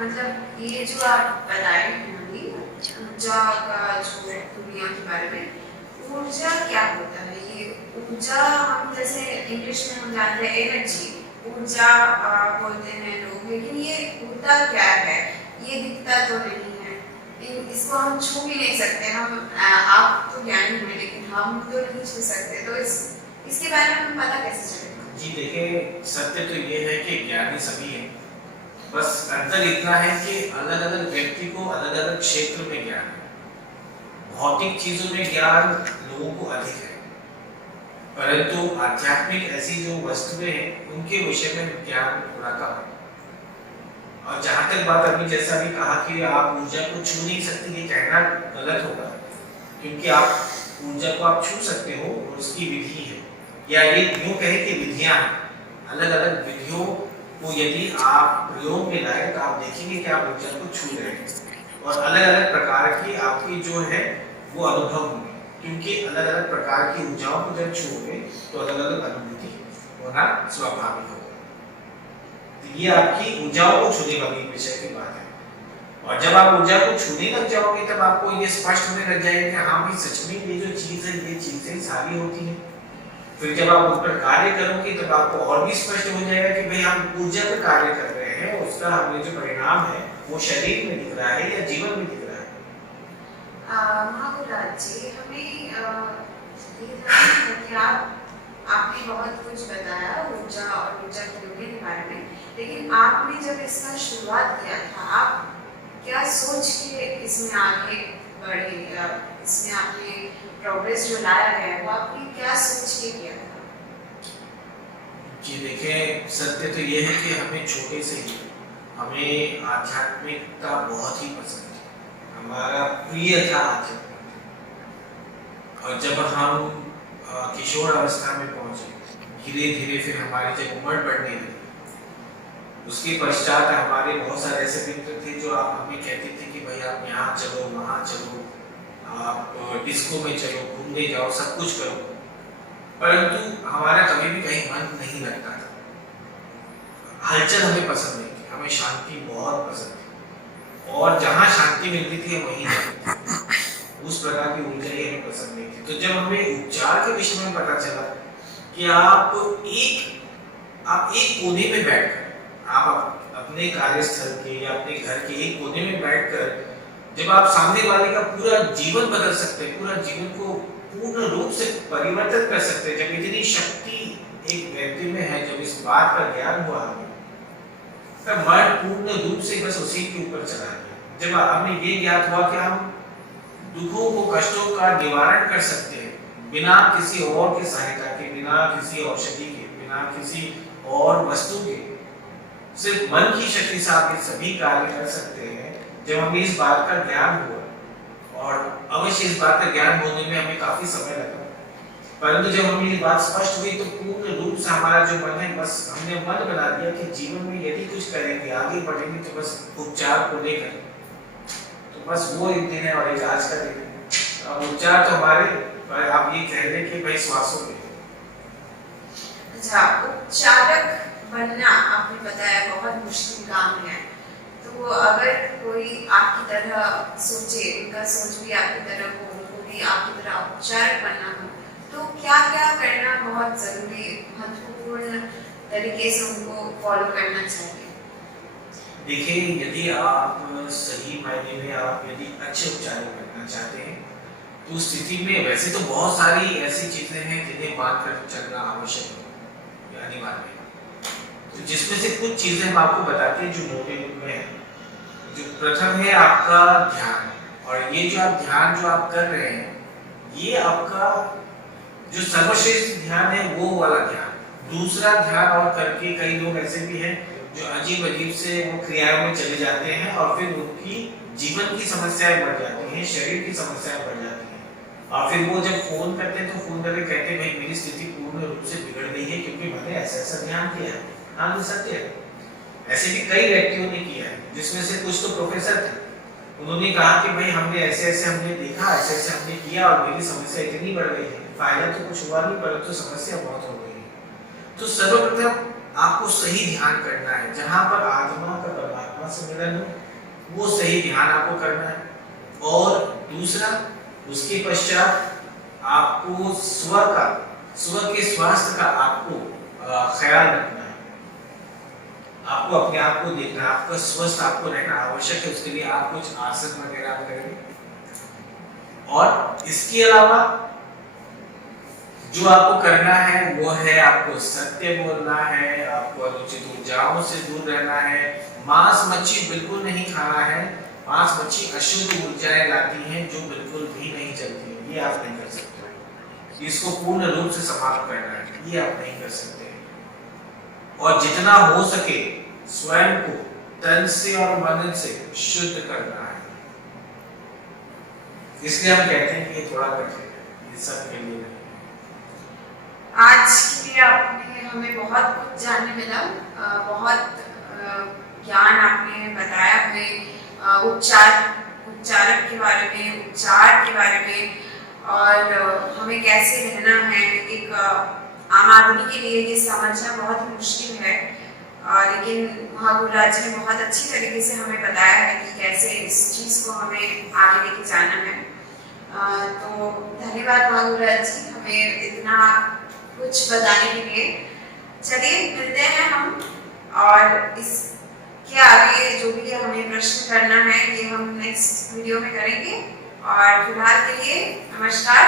मतलब ये जो आप बता रहे हैं अभी, ऊर्जा का जो दुनिया के बारे में, ऊर्जा क्या होता है? ये ऊर्जा हम जैसे इंग्लिश में हम जानते हैं एनर्जी, ऊर्जा बोलते हैं लोग, लेकिन ये होता क्या है? ये दिखता तो नहीं है, इसको हम छू भी नहीं सकते। हम आप तो ज्ञानी हैं लेकिन हम तो नहीं छू सकते, तो इसके बारे में हमें पता कैसे चलेगा? जी देखिए, सत्य तो ये है कि ज्ञानी सभी हैं, बस अंतर इतना है कि अलग अलग व्यक्ति को अलग अलग क्षेत्र में ज्ञान है। भौतिक चीजों में ज्ञान लोगों को अधिक है, परंतु आध्यात्मिक ऐसी जो वस्तुएं हैं उनके विषय में ज्ञान थोड़ा कम है। और जहां तक बात अभी जैसा भी कहा कि आप ऊर्जा को छू नहीं सकते, ये कहना गलत होगा, क्योंकि आप ऊर्जा को आप छू सकते हो और उसकी विधि है, या ये यूं कहे कि विधियां हैं। अलग अलग विधियों को यदि आप प्रयोग में लाए तो आप देखेंगे कि आप ऊर्जा को छू रहे हैं, और अलग अलग प्रकार की आपकी जो है वो अनुभव होंगे, क्योंकि अलग अलग प्रकार की ऊर्जाओं को जब छूओगे तो अलग अलग अनुभूति होना स्वाभाविक होगा। तो ये आपकी ऊर्जाओं को छूने वाली विषय की बात है। और जब आप ऊर्जा को छूने लग जाओगे तब आपको ये स्पष्ट होने लग जाएगा कि हाँ भाई सच में ये जो चीज है ये चीजें सारी होती हैं। फिर जब आप उस पर कार्य करोगे तब आपको और भी स्पष्ट हो जाएगा कि भाई हम ऊर्जा पर कार्य कर रहे हैं, उसका हमें जो परिणाम है वो शरीर में दिख रहा है या जीवन में दिख रहा है। महागुराज जी, हमें ये जानना है कि आपने बहुत कुछ बताया ऊर्जा और ऊर्जा की दुनिया के बारे में, लेकिन आपने जब इसका शुरुआत किया था, आप क्या सोच के इसमें आगे बढ़े, या इसमें आपने प्रोग्रेस जो लाया है वो आपने क्या सोच के किया था? जी देखिए, सत्य तो ये है कि हमें छोटे से ही हमें आध्यात्मिकता बहुत ही पसंद है, हमारा प्रिय था आध्यात्मिकता। और जब हम किशोर अवस्था में पहुंचे, धीरे धीरे फिर हमारी जब उम्र बढ़ने लगी, उसके पश्चात हमारे बहुत सारे ऐसे मित्र थे जो आप हमें कहते थे कि भाई आप यहाँ चलो वहाँ चलो, आप डिस्को में चलो, घूमने जाओ, सब कुछ करो, परंतु हमारा कभी भी कहीं मन नहीं लगता था। हलचल हमें पसंद नहीं थी, हमें शांति बहुत पसंद थी, और जहाँ शांति मिलती थी वहीं जाते थे। उस प्रकार की ऊर्जा ही हमें पसंद नहीं थी। तो जब हमें उपचार के विषय में पता चला कि आप एक कोने में बैठकर, आप अपने कार्यस्थल के या अपने घर के एक कोने में बैठकर जब आप सामने वाले का पूरा जीवन बदल सकते हैं, पूरा जीवन को पूर्ण रूप से परिवर्तित कर सकते हैं, जब इतनी शक्ति एक व्यक्ति में है, जब इस बात का ज्ञान हुआ हमें, तब मन पूर्ण रूप से बस उसी के ऊपर चला गया। जब हमें ये ज्ञात हुआ कि हम दुखों को, कष्टों का निवारण कर सकते हैं बिना किसी और की सहायता के, बिना किसी औषधि के, बिना किसी और वस्तु के, सिर्फ मन की शक्ति से आप ये सभी कार्य कर सकते हैं। जब हमें इस बात का ज्ञान हुआ, और अवश्य इस बात का ज्ञान होने में हमें काफी समय लगा, परंतु जब हमें ये बात स्पष्ट हुई तो पूर्ण रूप से हमारा जो मन है, बस हमने मन बना दिया कि जीवन में यदि कुछ करेंगे, आगे बढ़ेंगे तो बस उपचार को लेकर, तो बस वो एक दिन है और एक आज का दिन है। उपचार तो हमारे, आप ये कह रहे कि भाई श्वासों में। अच्छा, उपचारक बनना आपने बताया बहुत मुश्किल काम है, तो अगर कोई आपकी तरह सोचे, उनका सोच भी आपकी तरह हो, उनको भी आपकी तरह उपचारक बनना हो, तो क्या क्या करना बहुत जरूरी, महत्वपूर्ण तरीके से उनको फॉलो करना चाहिए? देखिए, यदि आप सही मायने में आप यदि अच्छे उपचार करना चाहते हैं तो उस स्थिति में वैसे तो बहुत सारी ऐसी चीजें हैं जिन्हें मानकर चलना आवश्यक है, अनिवार्य है। तो जिसमें से कुछ चीजें हम आपको बताते हैं जो मोटे रूप में है। जो प्रथम है आपका ध्यान, और ये जो आप ध्यान जो आप कर रहे हैं, ये आपका जो सर्वश्रेष्ठ ध्यान है वो वाला ध्यान। दूसरा ध्यान और करके कई लोग ऐसे भी हैं जो अजीब अजीब से वो क्रियाओं में चले जाते हैं, और फिर उनकी जीवन की समस्याएं बढ़ जाती हैं, शरीर की समस्याएं बढ़ जाती हैं, और फिर वो जब फोन करते हैं तो फोन करके कहते हैं भाई मेरी स्थिति पूर्ण रूप से बिगड़ गई है क्योंकि मैंने ऐसा ऐसा ध्यान किया है। हाँ, ये सत्य है, ऐसे भी कई व्यक्तियों ने किया है, जिसमें से कुछ तो प्रोफेसर थे, उन्होंने कहा कि भाई हमने ऐसे ऐसे हमने देखा, ऐसे ऐसे हमने किया और मेरी समस्या इतनी बढ़ गई है, फायदा तो कुछ हुआ नहीं परंतु समस्या बहुत हो गई है। तो सर्वप्रथम आपको सही ध्यान करना है, जहां पर आत्मा का परमात्मा परमात्मा से मिलन हो, वो सही ध्यान आपको करना है। और दूसरा, उसके पश्चात आपको स्व के स्वास्थ्य का आपको ख्याल रखना है। आपको अपने आप को देखना, आपका स्वस्थ आपको रहना आवश्यक है। उसके लिए आप कुछ आसन वगैरह करेंगे। और इसके अलावा जो आपको करना है वो है आपको सत्य बोलना है, आपको अनुचित ऊर्जाओं से दूर रहना है, मांस मच्छी बिल्कुल नहीं खाना है। मांस मच्छी अशुद्ध ऊर्जाएं लाती हैं जो बिल्कुल भी नहीं चलती है, ये आप नहीं कर सकते। इसको पूर्ण रूप से समाप्त करना है, ये आप नहीं कर सकते। और जितना हो सके स्वयं को तन से और मन से शुद्ध करना है। इसलिए हम कहते हैं कि ये थोड़ा कठिन है, ये सब के लिए नहीं। आज के लिए आपने हमें बहुत कुछ जानने मिला, बहुत ज्ञान आपने बताया हमें, उपचारक के बारे में, उपचार के बारे में, और हमें कैसे रहना है। एक आम आदमी के लिए ये समझना बहुत मुश्किल है, लेकिन महागुरुराज जी ने बहुत अच्छी तरीके से हमें बताया है कि कैसे इस चीज़ को हमें आगे लेके जाना है। तो धन्यवाद महागुरुराज जी, हमें इतना कुछ बताने के लिए। चलिए मिलते हैं हम, और इसके आगे जो भी हमें प्रश्न करना है ये हम नेक्स्ट वीडियो में करेंगे। और फिलहाल के लिए नमस्कार।